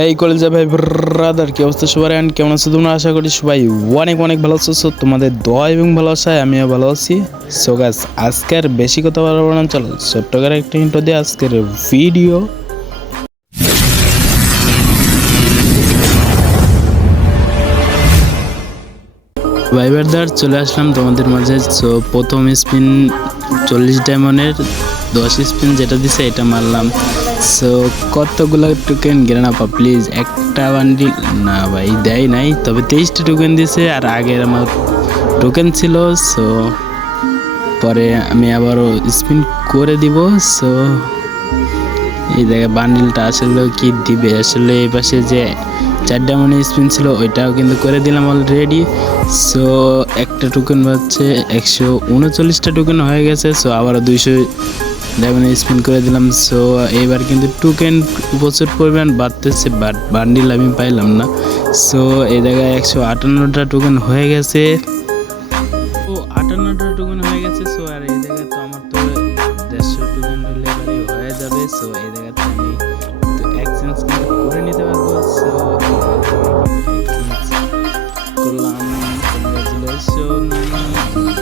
এই কলেজে ভাই ব্রাদার কি অবস্থা সবার? And কেমন আছো তোমরা? আশা করি সবাই অনেক অনেক ভালো আছো। So, তোমাদের দোয়া এবং ভালোবাসায় আমিও ভালো আছি। সো গাছ আজকের বেশি কথা বলব না। চলো ছোট্ট করে একটা ইন্টো দিয়ে আজকের ভিডিও ভাইবারদার চলে আসলাম তোমাদের মাঝে। সো প্রথম স্পিন চল্লিশ ডায়মন্ডের দশ স্পিন যেটা দিছে, এটা মারলাম। সো কতগুলো টোকেন গ্রেনাপা প্লিজ একটা বান্ডিল না ভাই, দেয় নাই। তবে তেইশটা টোকেন দিছে, আর আগের আমার টোকেন ছিল সো পরে আমি আবারও স্পিন করে দিব সো এই জায়গায় বান্ডিলটা আসলে কি দিবে? আসলে এই পাশে যে চারটা মনে স্পিন ছিল, ওইটাও কিন্তু করে দিলাম অলরেডি সো একটা টোকেন হচ্ছে একশো উনচল্লিশটা টোকেন হয়ে গেছে সো আবারও দুইশো ডায়মন্ড স্পিন করে দিলাম সো এবার কিন্তু টোকেন প্রচুর পরিমাণ বাড়তেছে বাট বান্ডিল আমি পাইলাম না। সো এই জায়গায় একশো আটান্নটা টোকেন হয়ে গেছে। ও, আটান্নটা টোকেন হয়ে গেছে সো আর এই জায়গায় তো আমার তো দেড়শো টোকেন হলে হয়ে যাবে সো এই জায়গাতে আমি তো এক্সচেঞ্জ করে নিতে পারব সো করলাম কংগ্রাচুলেশন বান্ডিলটা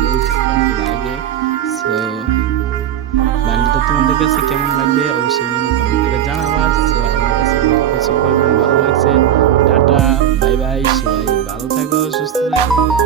তোমাদের কাছে কেমন লাগবে অবশ্যই কমেন্ট জানাবা আমার ভালো লাগছে টাটা বাই বাই সবাই ভালো থাকো সুস্থ থাকো